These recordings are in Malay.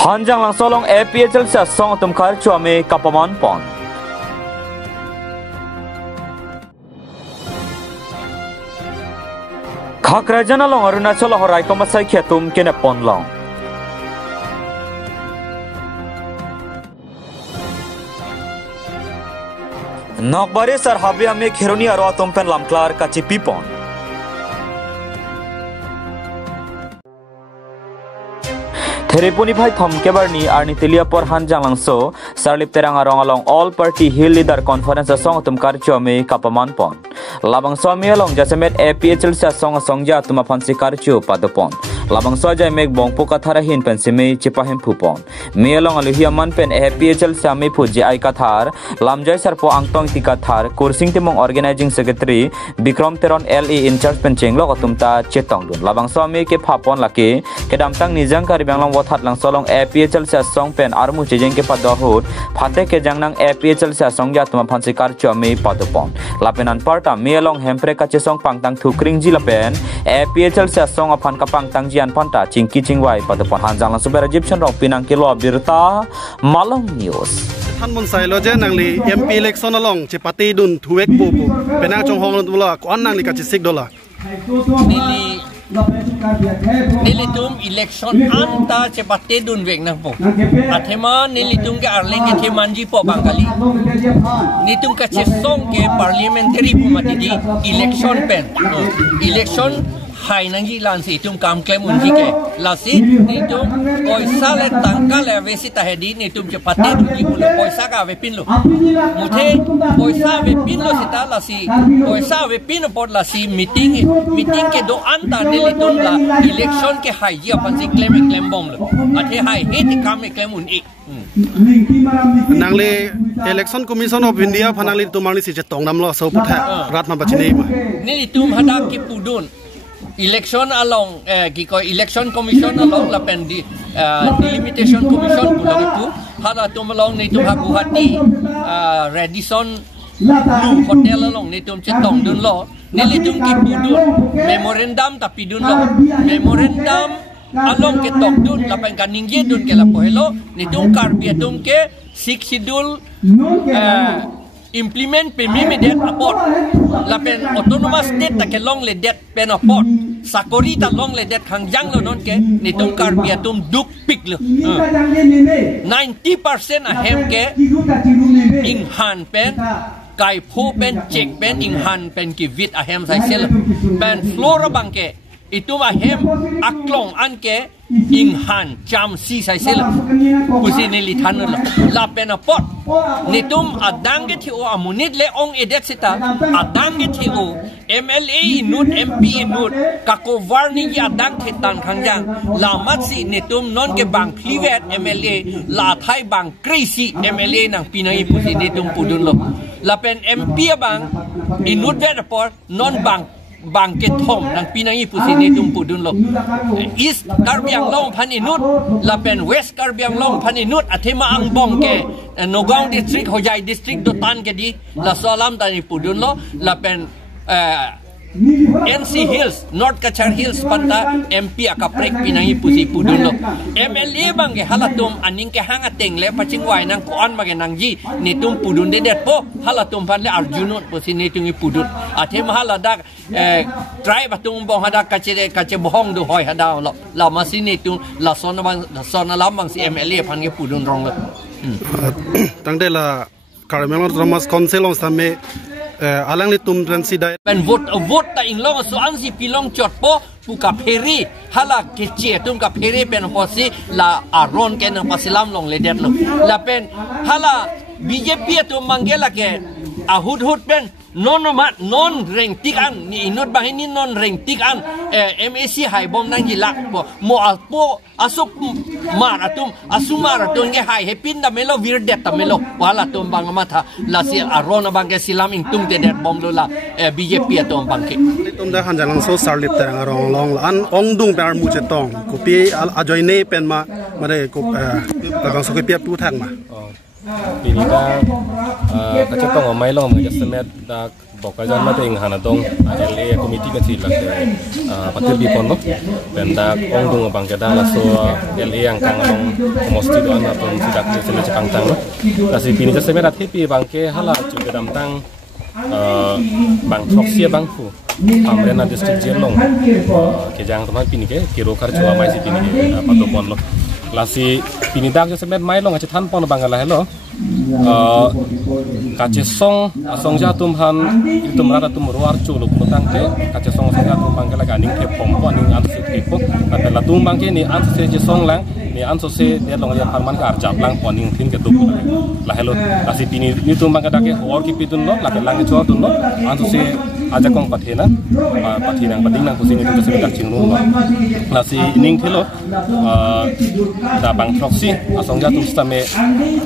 Hanjang lang solong APHL sa song tumkar chuame kapaman pon. Khakrajana long Arunachal horai komasai khetum kene pon long. Nokbare sar habya me kheroni aro tumpen lamklar kachi pipon. Therepuni bhai thom kebarni arni telia por hanjang langso sarlip terang arong along all party hill leader conference song tumkar chome kapaman pon. Labang somi along jasemet APHL sa song ja tuma fansi karchu padopon. Labang soja meg bong puka tharahin pen sime chipahim phupon. Me along aluhia man pen APHL sa me puji ai kathar lamjai sarpo angtong tikathar kursing timong organizing secretary Bikram Teron LE in charge pen chenglok atumta chetong dun. Labang somi ke phapon laki kedamtang nijang karibang long wathat lang solong APHL sa song pen armu chejeng ke padahut phate ke jangnang APHL sa song ja tuma fansi karchu me padopon. Lapenan parta me along hempre kache song pangtang thukring ji lapen APHL sa song aphan ka pangtang jian panta chingki chingwai padopon hanjang lang subera egyptian rong pinang kilo birta Malong News. Than mon sai lo je nang li MP election along che pati dun thuek pu pu penang chong hong lo kon nang li ka chi sik dola Nilitum election anta cepat dun wek nang po. Athema nilitum ke arleng ke themanji po bangkali. Nitum ka chesong ke parliamentary po matidi election pen. Election hai nangi lansi tum kam claim unji ke lasi nitum poisa le tangka le vesi tahedi nitum cepat dun ji pulo poisa ka ve pin lo. Muthe poisa ve pin lo sita lasi poisa ve pin pot lasi meeting ke do anta nilitum la election ke hai ji apan si claim bom lo. Athe hai heti kam claim un ik. nang li election commission of India phanang li tumang li si che tong nam lo so putha rat ma bachini ma nilitum hada ki pudun election along election commission along la pen di delimitation commission pulong itu hada tum along ni tum Guwahati Radisson Blue hotel along ni tum chetong dun lo nilitum ki pudun memorandum tapi dun lo memorandum along ke tok dun la pen kaningye dun ke la pohelo ni tum karbia tum ke sik sidul implement pe immediate apport la pen autonomous state ta ke long le det pen apport sakori ta long le det hangjang lo non ke ni tum karbia tum duk pik lo 90% a hem ke ing han pen kai phu pen check pen ing han pen ki vit a hem sai sel pen flora bangke itu a hem aklong anke ing han cham si sai sel kusi ni li than lo la pen apport nitum adang ke thi o amunit le ong edet sita adang ke thi o MLA inut MP inut kako warning ya adang the tan khangjang la mat si nitum non ke bang privet MLA la thai bang crazy MLA nang pinai pusi nitum pudun lo la pen MP bang inut vet report non bang ke thom nang pinai pusi nitum pudun lo East Karbiang Long paninut la pen West Karbiang Long paninut athema ang bong ke Nogong district Hojai district do tan ke di la salam tani pudun lo la pen NC Hills North Kachar Hills panta MP akaprek pinangi pusi pudun lo MLA bang ke halatum aning ke hanga teng le pachingwai nang kuan mage nang ji nitum pudun de det po halatum pan le Arjunut pusi nitungi pudun athema haladak try batung bong hada kache bohong do hoi hada lo la masini tung la sona lamang si MLA pan ke pudun rong lo tang de la Carmelo Thomas Council on same alang li tum transi dai pen vote ta inglong so an si pilong chot po puka pheri hala ke che tum ka pheri pen posi la aron ke na pasilam long le det lo la pen hala BJP tu manggela ke ahud pen non reng tikan ni inut bahini non reng tikan MAC hai bom nang gilak po mo alpo asup asumar atum ge hai hepin da melo virdet ta melo wala tum bang matha la sil arona bang ke silam ing tum te det bom lo la BJP atum bang ke tum da hanjang lang so sarlip terang arong long an ong dung per mu che tong ko pi ajoy ne pen ma de ko bang so ke pi tu thang ma Pini da kacetong omai long mga semet da bokajan mate ing hanadong LA committee ka sila ke patir di pon dan da ongdung bang kada la so LA ang kang mosti do an atong sidak ke sila cekang tang kasi pini da semet athi bang ke hala juga dam tang bang Troksia bang fu Amrena district jelong ke jang teman pini ke kiro kar chua mai si pini pato pon lo lasi pini dak jo semet mai long ache than pon bangala hello kace song ja tum han tum rada tum ruar chulu putang te kace song ja tum bangala ganing ke pompo aning an se ke po la tum bangke ni an se je song lang ni an so se de long ya parman ka arjap lang poning thin ke du la hello lasi pini ni tum bangka dake or ki pitun lo la lang cho tun lo an so se aja kong pathena pathinang pading nang pusing itu se dak chingru lasi ning thelo da bang proxy asong ja tum stame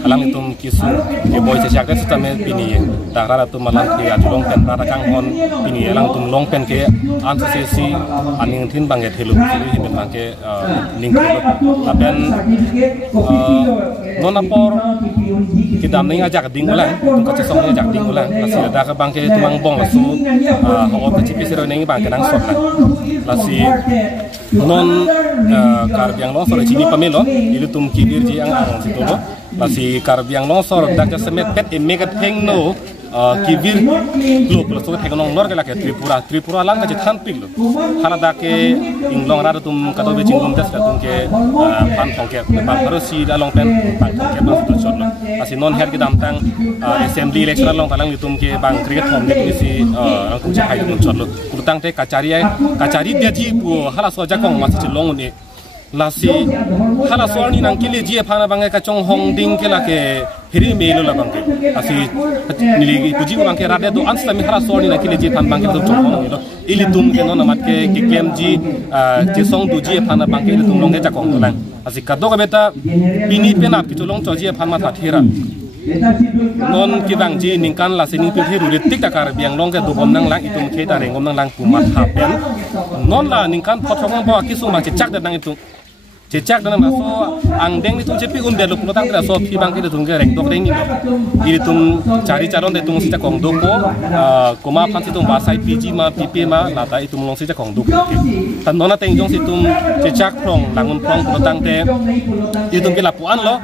alang itum kisu ke boy se jaga stame pini da rara tum malang ke ajulong pen rara kang hon pini alang tum long pen ke an se si aning thin bange thelu sili hin bang ke ning thelo aben nonapor kidam ning ajak ding ulang tum ka song ning ajak ding ulang lasi da ka bang ke tumang bong lasu ho ka chipi sero ning bang ke nang sot lasi non karbiang lo sore chini pamelo ilu tum kibir ji ang situ lo lasi karbiang lo sore dak semet pet e mega theng no kibir lo plus so theng nong lor ke la ke tripura lang ka jithan pil lo hala da ke inglong ra tum ka do be chingum das tum ke pan thong ke pan haro si da long pen pan thong ke bang tu chot lo lasi non her ke dam tang assembly election long kalang tum ke bang cricket thong ke si ang tum chai tum chot lo kurtang te kacari dia ji pu hala so ja kong ma chi long ni lasi hala so ni nang kile ji phana bang ka chong hong ding ke la ke hiri melo la bang ke asi nili puji bang ke rade do ansta mi hala so ni nang kile ji phan bang ke do chong hong ni do ili tum ke non mat ke kem ji je song du ji phana bang ke ili tum long ke ja kong to lang asi ka do ka beta pini pena pi to long cho ji phan ma tha thera non kibang ji ningkan la sining pi thiru ri tik takar biang long ke du bom nang lang itum ke ta rengom nang lang pumat hapen non la ningkan phothong ba kisu ma chak da nang itu cecak dan maso ang deng itu cepi unde lu putang tidak so pi bang kita tunggu reng dok deng ini tung cari calon de tung sita kong doko koma pan situ basai piji ma pipi ma lata itu mulong sita kong doko tan nona tengjong situ cecak prong langun prong putang te itu ke lapuan lo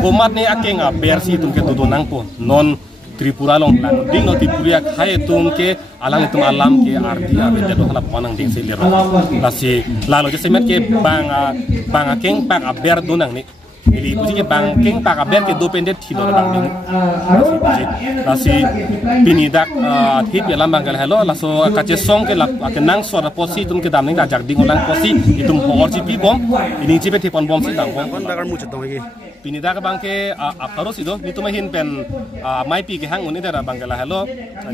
komat ne akeng a bersi tung ke tudunang po non Tripura long lang ding no Tripura khai tum ke alang itum alam ke arti abe de do halap panang ding selir lasi lalo je semet ke bang akeng pak aber dunang ni ili puji ke bang keng pak aber ke do pendet thi do bang ding lasi pini dak thip ya lambang gal hello laso kache song ke lap akenang sora posi tum ke dam ning da jak ding ulang posi itum hor ji pi bom ini ji pe te pon bom si dang bom kon bakar mu chetong gi pini dak bang ke aparo si do nitu mahin pen mai pi ke hang uni da bang gal hello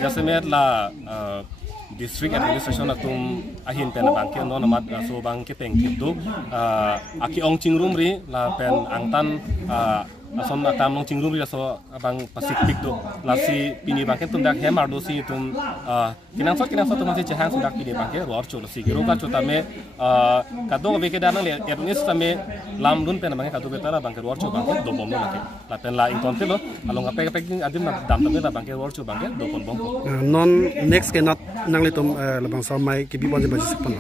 ja semet la district administration atum ahin pen bang ke non amat so bang ke peng tu aki ong chingrum ri la pen angtan ason atam long chingrum ri so bang pacific do lasi pini bang ke tum dak hemar do si tum kinang so tum se chehang sudak pini bang ke ror chol si ro ka chota me kado be ke danang le etnis tame lam dun pen bang ke kado betara bang ke ror chol bang ke do bom la ke la pen la inton te lo along ape adim na dam tame la bang ke ror chol bang ke do kon bom non next ke not nang le tum labang samai ke bi bon je bajis pan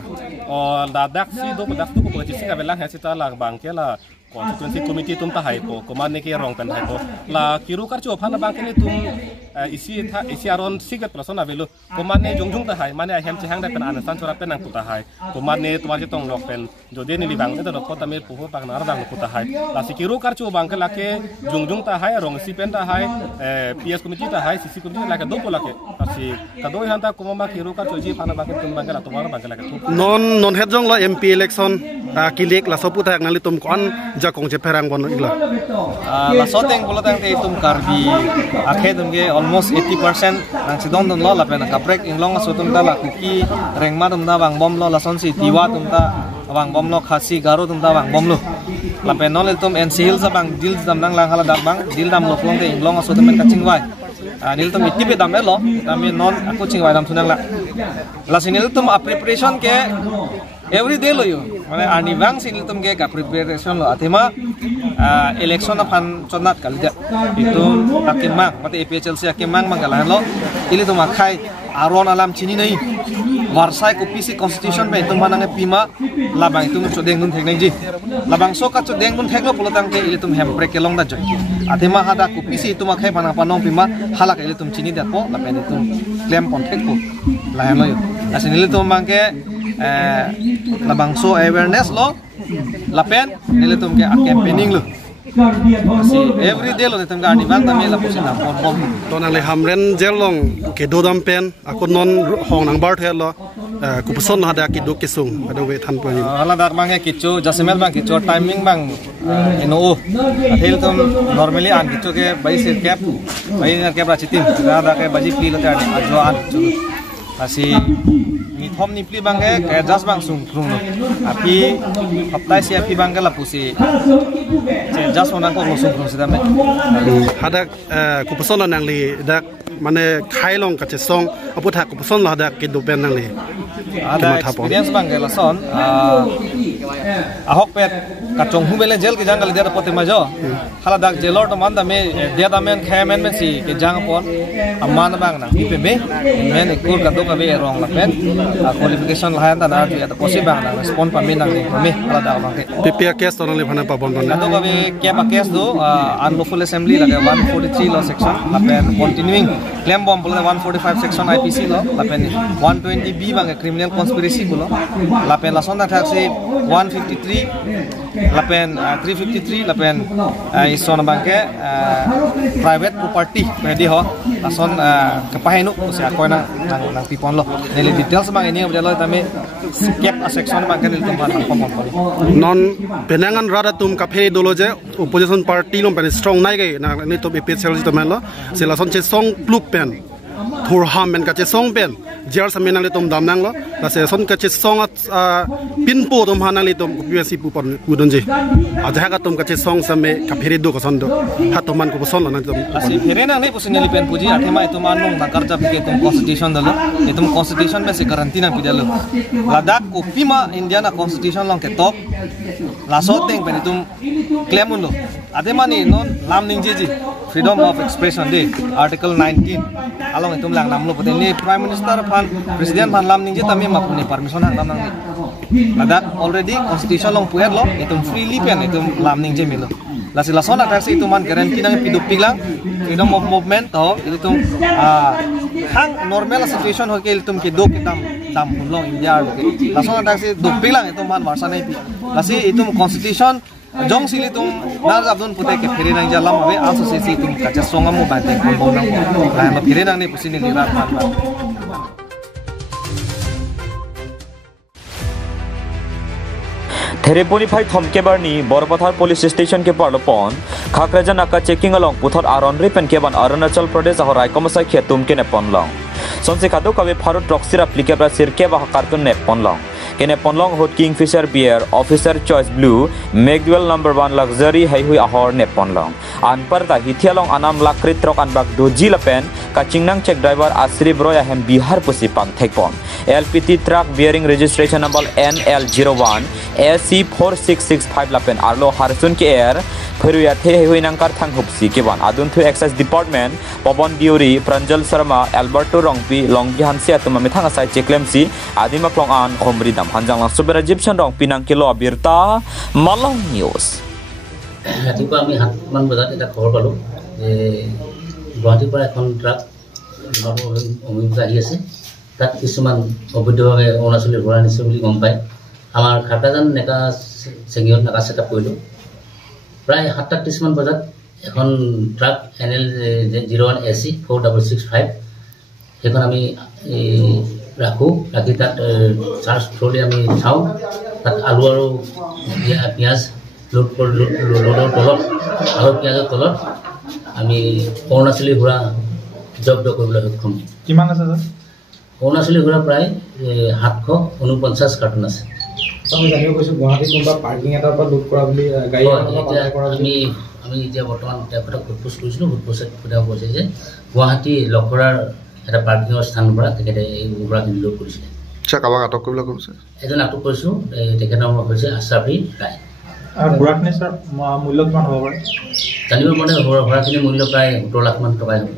la dak si do dak tu ko ji si ka belang ha si ta la bang ke la constituency committee tum ta hai po command ne ke rong pen hai po la kiru kar chu phana bang ke ni tum isi aron sigat person avelo command ne jung ta hai mane hem che hang da pen an san chora pen nang puta hai command ne tumar je tong lok pen jode ni libang ta do ta me pu bang nar bang puta hai la si kiru kar chu bang ke la ke jung ta hai rong si pen ta hai ps committee ta hai cc committee la ke do po la ke si ka do han ta ko ma kiru kar chu ji phana bang ke tum bang ke la tumar bang ke la ke non het jong lo mp election kilek la sopu ta nang le tum kon ja kong je perang bon igla la soteng polotang te tum karbi akhe dum ge almost 80% nang sidong dum lo la pen ka break inglong so tum ta la kuki rengma tum da bang bom lo la son si tiwa tum ta bang bom lo khasi garo tum ta bang bom lo la pen no le tum nsil sa bang dil dam nang lang hala dam bang dil dam lo flong te inglong so tum ka chingwai nil tum itti be dam lo tami non aku chingwai dam thunang la sinil tum preparation ke every day lo yo মানে ani bang sini tum ge ka preparation lo athema election aphan chonat kalja itu akemang mate APHLC akemang manggalan lo ili tum akhai aron alam chini nei warsai ko PC constitution be tum manang pima labang tum chodeng nun thek nei ji labang so ka chodeng nun thek lo polotang ke ili tum hem break kelong da joy athema hada ko PC tum akhai panang panong pima halak ili tum chini dat po lapen tum claim contact ko lahan lo yo asin ili tum mangke labang so awareness lo lapen nile tum ke campaigning lo every day lo tum ga ni bang tami la pusin na pom to nang le hamren jelong ke dodam pen akon non hong nang bar the lo ku puson hada ki do kisung ado we than pani ala dak bang ke kichu jasemel bang kichu timing bang eno athil tum normally an kichu ke bai set cap bai na cap ra chitim da ke baji pli lo ta ajo an asi ni thom ni pli bang ke just bang sung krung lo api aptai si api bang la pusi je just onang ko sung krung sidame hada ku puson nang le dak mane khailong ka che song aputha ku puson la dak ke do pen nang le ada experience bang la son ahok pet kacong humele jel ke jangal dia pote majo hala dak jelor to manda me dia da men khamen men si ke jang pon amman bang na ipb men ikur ka do ka be rong la pen qualification la han ta na dia to posi bang na respond pa men nang me hala dak bang ke PPA case to nang le phana pa bon don do ka be ke pa case do unlawful assembly la 143 law section la pen continuing claim bomb bola 145 section IPC law la pen 120B bang criminal conspiracy bola la pen la son na taxi 153 lapen 353 lapen ison bangke private property pedi ho lason kapahenu usia koina nang tipon lo nele details bang ini bjalo tame skep a section bangke nil tumban pom non penangan rada tum kaphe dolo je opposition party lom pen strong nai ge na ni to BPHLC to melo se la son che song pluk pen thur ham men ka che song pen jer samen le tom dam nang lo la se son ka che song pin po tom hanang le tom USC pu pon ku don je a ja ka tom ka che song same ka pheri do ka son do ha to man ko son na tom asi phere na nei pusin pen puji athema itu manung na karja pike tom constitution dalo itu constitution me se karantina pidalo ladak ko pima indiana constitution long ke top la so teng pen itu claim lo athema ni non lam ningji ji freedom of expression day article 19 along itu lang namlo poten ni prime minister pan presiden pan lam ningji tami mapuni permission hang nang ladak already constitution long puer lo itu freely pen itu lam ningji milo la sila sona taksi itu man guarantee nang pidup piglang freedom of movement to itu hang normal situation hoke itu ke do dam hulong india la sona taksi do piglang itu man warsana pi la si itu constitution jong sili tum nar abdun putai ke phiri nang jalam ave also si tum kacha songa mo bate ko nang la ma phiri nang ni pusini ni rat man Thereponi phai thomke barni Borpathar police station ke parlopon khakrajan aka checking along puthor aron ripen ke ban Arunachal Pradesh ahorai komasa khetum ke ne ponlong sonse khado kabe Bharat proxy applique pra sirke ba kartun ne ponlong kene ponlong hot Kingfisher beer officer choice blue Megduel number 1 luxury hai hui ahor ne ponlong an parta hithialong anam lakrit trok an bak doji lapen kachingnang check driver Asri Broya hem Bihar pusi pang thekpon LPT truck bearing registration number NL01 SC4665 lapen arlo harsun ke air Phuruya the hui nangkar thang hupsi ke ban adun thu excise department Pawan Biuri Pranjal Sharma Alberto Rongpi Longgi Hansia tuma mithang asai cheklemsi adima klong an khomri dam hanjang lang subera Egyptian Rongpi nang kilo birta Malang News ৰাতিপুৱা আমি 7মান বজাত এটা খবৰ পালোঁ যে গুৱাহাটীৰ পৰা এখন ট্ৰাক অভিমুখে আহি আছে তাত কিছুমান অবৈধভাৱে অৰুণাচলী ঘোঁৰা নিছে বুলি গম পাই আমাৰ খাটাজান নেকা চেগিয়ত নাকা চেকআপ কৰিলোঁ প্ৰায় 7:30মান বজাত এখন ট্ৰাক NL01 AC 4665 সেইখন আমি ৰাখোঁ ৰাখি তাত চাৰ্জ থ্ৰ'লি আমি চাওঁ তাত আলু আৰু পিঁয়াজ লোডৰ তলত আৰু পিঁয়াজৰ তলত আমি অৰুণাচলী ঘোঁৰা জব্দ কৰিবলৈ সক্ষম কিমান আছে স্যার অৰুণাচলী ঘোঁৰা প্ৰায় 749 কাৰ্টুন আছে আমি জানিব কৈছোঁ গুৱাহাটী কোনোবা পাৰ্কিং এটাৰ পৰা লুট কৰা বুলি গাড়ী আমি এতিয়া বৰ্তমান তেখেতক সোধপোছ কৰিছিলোঁ সোধপোছত তেওঁ কৈছে যে গুৱাহাটী লখৰাৰ এটা পাৰ্কিঙৰ স্থানৰ পৰা তেখেতে এই ঘোঁৰাখিনি লোড কৰিছিলে Cak awak atok kau belakang sih. এজন আটক কৰিছোঁ তেখেতৰ নাম হৈছে আশৰাফী ৰায় আৰু ঘোঁৰাখিনি ছাৰ মূল্য কিমান হ'ব পাৰে জানিব মানে ঘোঁৰাখিনিৰ মূল্য প্ৰায় 17 লাখ মান টকাই হ'ব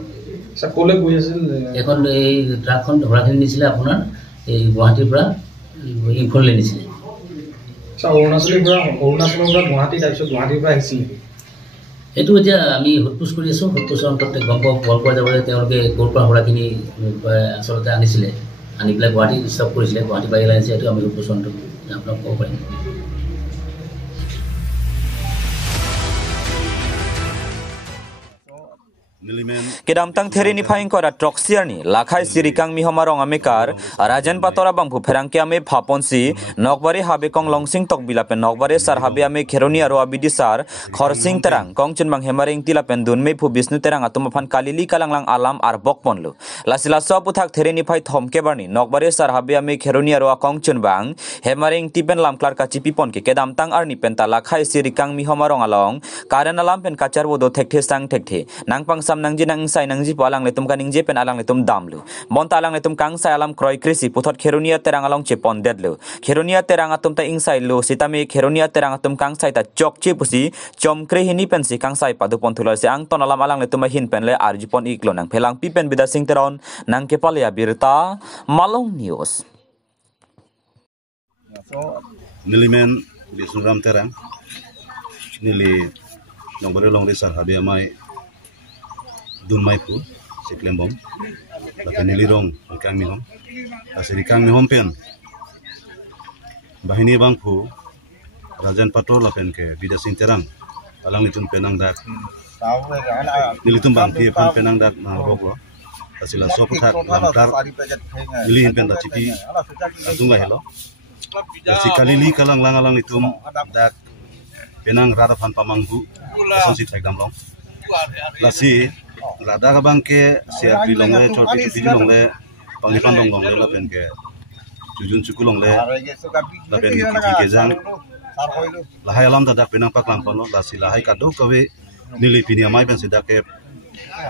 ছাৰ ক'লৈ গৈ আছিল এখন এই ট্ৰাকখন ঘোঁৰাখিনি নিছিলে আপোনাৰ এই গুৱাহাটীৰ পৰা ইম্ফললৈ নিছিলে ছাৰ অৰুণাচলৰ পৰা গুৱাহাটী তাৰপিছত গুৱাহাটীৰ পৰা আহিছিলে এইটো এতিয়া আমি সোধপোছ কৰি আছোঁ সোধপোছৰ অন্তত গম পোৱা যাব যে তেওঁলোকে ক'ৰ পৰা ঘোঁৰাখিনি আচলতে আনিছিলে আনি পেলাই গুৱাহাটী ষ্টপ কৰিছিলে গুৱাহাটী পৰা এয়াৰলাইন্সে এইটো আমি সোধপোছ অন্তত আপোনাক ক'ব পাৰিম Kedamtang theri ni phaing kora troxier ni lakhai sirikang mi homarong amekar rajan patora bangphu pherangke ame phaponsi nokbari habe kong longsing tok bilapen nokbari sar habe ame kheroni aro abidi sar khorsing terang kong chunbang hemaring tilapen dunme phu bisnu terang atum phan kalili kalanglang alam ar bokponlu lasila so puthak theri ni phai thomke barni nokbari sar habe ame kheroni aro kong chunbang hemaring tipen lamklar ka chipipon ke kedamtang ar ni penta lakhai sirikang mi homarong along karan alam pen kachar bodo thekte sang thekte nangpang nang ji nang sai nang ji palang letum kaning je pen alang letum damlu bonta alang letum kang sai alam kroi krisi puthot kheronia terang along che pon dedlu kheronia terang atum ta ing sai lu sitame kheronia terang atum kang sai ta chok che pusi chomkre hini pen si kang sai padu pon thulal se ang ton alam alang letum hin pen le arji pon iklo nang phelang pi pen bida sing teron nang ke palya birta malong news Nilimen bisuram terang nili nomor long resar habe amai dun mai pu siklem bom lakan nilirong kang mi hom asiri kang mi hom pen bahini bang pu rajan pator lapen ke bida sing terang alang litun penang dak nilitum bang pi pan penang dak na rogo asila soputhak lamtar nili pen da chipi atunga helo asi kalili kalang lang alang litum dak penang rada pan pamangbu asansi thagam long lasi Lada ka bangke siap di longle chorpi di longle pangipan longle la pen ke jujun cuku longle la pen ke jang lahai alam dadak penang pak lampon lo lasi lahai kado kawe nili pini amai pen sedak ke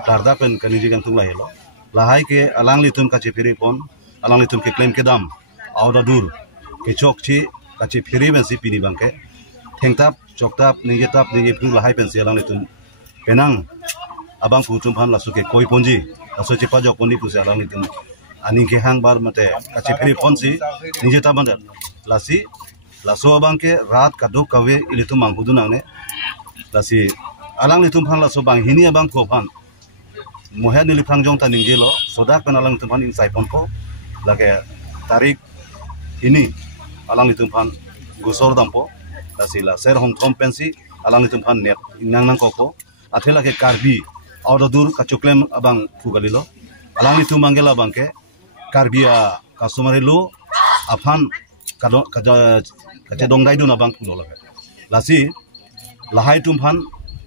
darda pen kaniji kan tung lahai lo lahai ke alang litum ka chepiri pon alang litum ke claim ke dam auda dur ke chok chi ka chepiri ben si pini bangke thengtap choktap ningetap ninge pung lahai pen si alang litum penang abang putum pan lasu ke koi ponji lasu cepa jok poni pusi alang litum aning ke hang bar mate kaci peri ponsi nije tabandan lasi lasu abang ke rat kadok kawe ilitum mangkudu nangne lasi alang litum pan lasu bang hini abang ko pan mohen nili phang jong ta ninje lo sodak pan alang litum pan insai pon ko lage tarik ini alang litum pan gusor dampo lasi la ser hong kompensi alang litum pan net nang nang koko athela ke karbi auda dur kacuklem abang fugalilo alang itu manggela bangke karbia customer lo afan kado kace dongdai dun abang pulo lasi lahai tumpan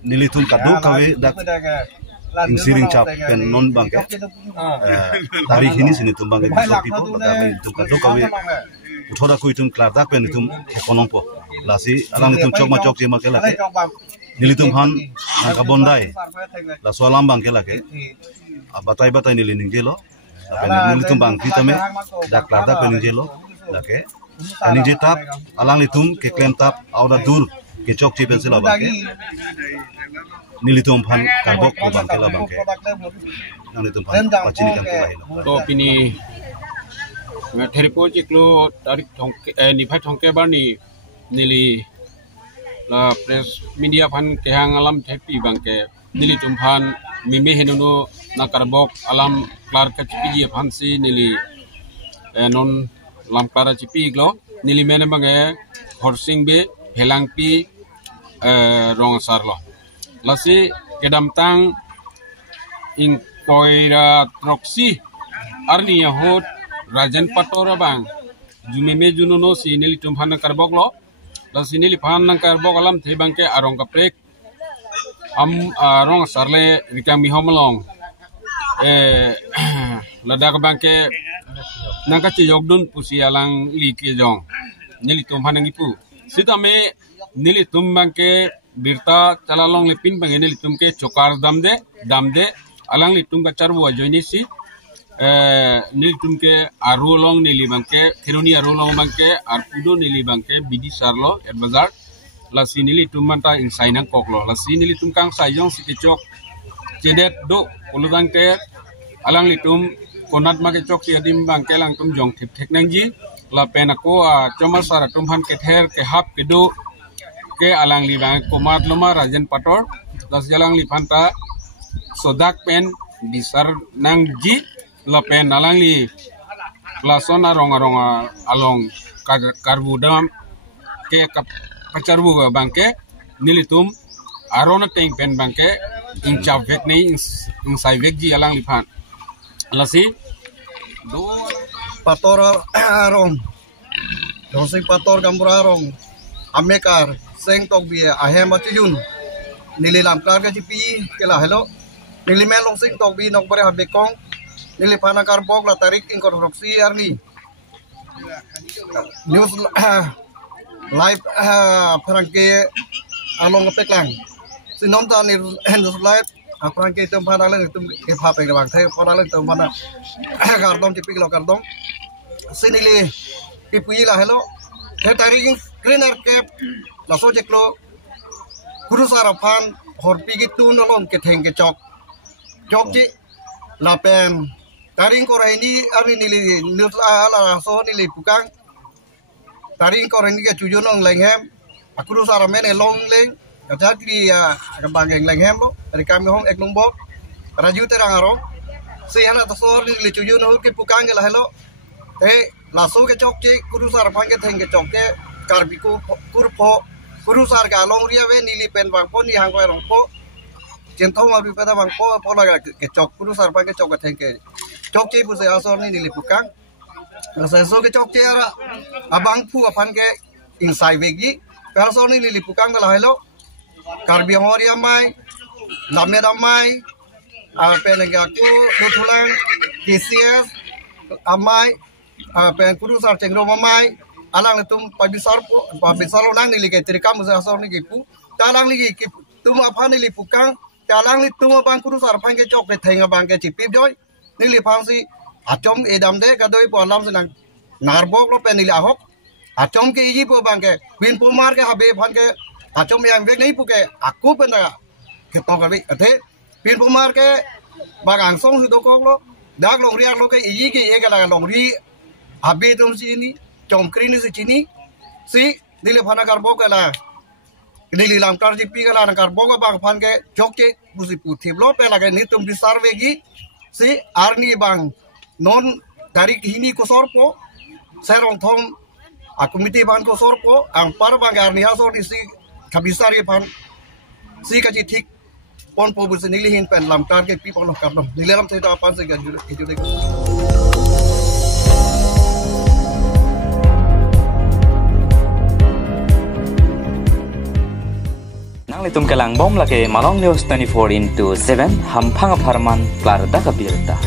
nilitum kado kawe dak insiring cap pen non bangke tarik ini sini tumbang ke bisa people dak itu kado kawe uthoda kuitum klar dak pen itum ekonongpo lasi alang itum chokma chok je makela ke nilitum han angka bondai la soalam bang kela ke batai nilining jelo nilitum bang kitame dak lar dak pening jelo lake ani je tap alang litum ke klem tap auda dur ke chok chi pencil bang ke nilitum han karbok ko bang kela bang ke nilitum han pachini kan ko lahilo to pini theripo jiklo tarik thongke ni phai thongke barni nili la press media phan ke hang alam thepi bangke nili tumphan mimi henunu nakarbok alam klar ka chipi phan si nili non lam klara chipi glo nili mene bange horsing be helangpi rong sarlo lasi kedamtang in koira troksi arni hot rajan patora bang jumeme jununo si nili tumphan nakarbok lo sini lipan nang karbok alam thi bangke arong kaprek am arong sarle rikang mi homlong ladak bangke nang ka yogdun pusi alang li ke jong nili tum phanang ipu sitame nili tum bangke birta chalalong lepin bange nili tum ke chokar damde alang li tum ka charbu joini si nilitum ke arulong nili bangke keruni arulong bangke arpudo nili bangke bidi sarlo adbazar lasi nilitum manta insainang koklo lasi nilitum kang sayong sikicok cedet do uludang ke alang litum konat make cok yadim bangke lang tum jong tek nangji la penako chomal sara tum han ke ther ke hap ke do ke alang li bang komat loma rajen pator das jalang li panta sodak pen bisar nangji la pen alang li plasona ronga along karbudam ke kap pacarbu bangke nilitum arona teng pen bangke incha vek nei insai vek ji alang li pan lasi do pator arong dosi pator gambur arong amekar seng tok bi ahem atiyun nili lam kar ka jipi kela hello nili melong sing tok bi nok bare habekong nili panakar bok la tarik ingkor roksi arni news live parangke along peklang sinom ta ni news live apang ke tum pada lang tum ke pha pe bang thai pada lang tum mana kardom jipi lo kardom sinili ipui la hello he tarik cleaner cap la so jeklo kuru sarapan horpi gitu nolong ke theng ke chok ji la pen taring ko ini ari nili news ala so nili pukang taring ko ini ke chujunong lenghem akuru saramen long leng kajatli kembangeng lenghem lo dari kami hong ek numbok raju terang arong si hala tasor nili chujunong ke pukang la hello laso ke chok ke kuru sarapan ke theng ke chok ke karbiku kurpo kuru sar ga long ria we nili pen bang po ni hang ko rong po jentong ma bi pada bang po la ke chok kuru sar pa ke chok ke theng ke chok ke bu se asor ni nili pukang sa so ke chok ke ara abang pu apan ke insai vegi ka asor ni nili pukang la hello karbi horia mai lamera mai pen ga ku thulang kcs amai pen kuru sar chengro mai alang tum pabisar nang nili ke trikam musa asor ni gipu talang li ki tum aphan nili pukang talang li tum bang kuru sar phang ke chok ke thenga bang ke chipip joy nili phangsi achom edam de ka doi polam senang narbok lo pen nili ahok achom ke iji po bang ke queen pumar ke habe phang ke achom yang vek nei pu ke aku pen da ke to ka bi athe queen pumar ke bang angsong su do kok lo dak long riak lo ke iji ke e ka la long ri habe tum sini chom krini se chini si dile phana kar bokala nili lam kar jipi kala kar boga bang phan ke jokke busi puthi blo pe la ke ni tum bisar vegi si arni bang non tarik hini ko sorpo serong thom akumiti ban ko sorpo ang par bang arni hasor di si kabisari phan si ka ji thik pon po busi nili hin pen lam kar ke pi pon kar dom nili lam se ta pan se ga ju Litum kelang bom lake Malong News 24/7 hampang aparman klar da kabirta.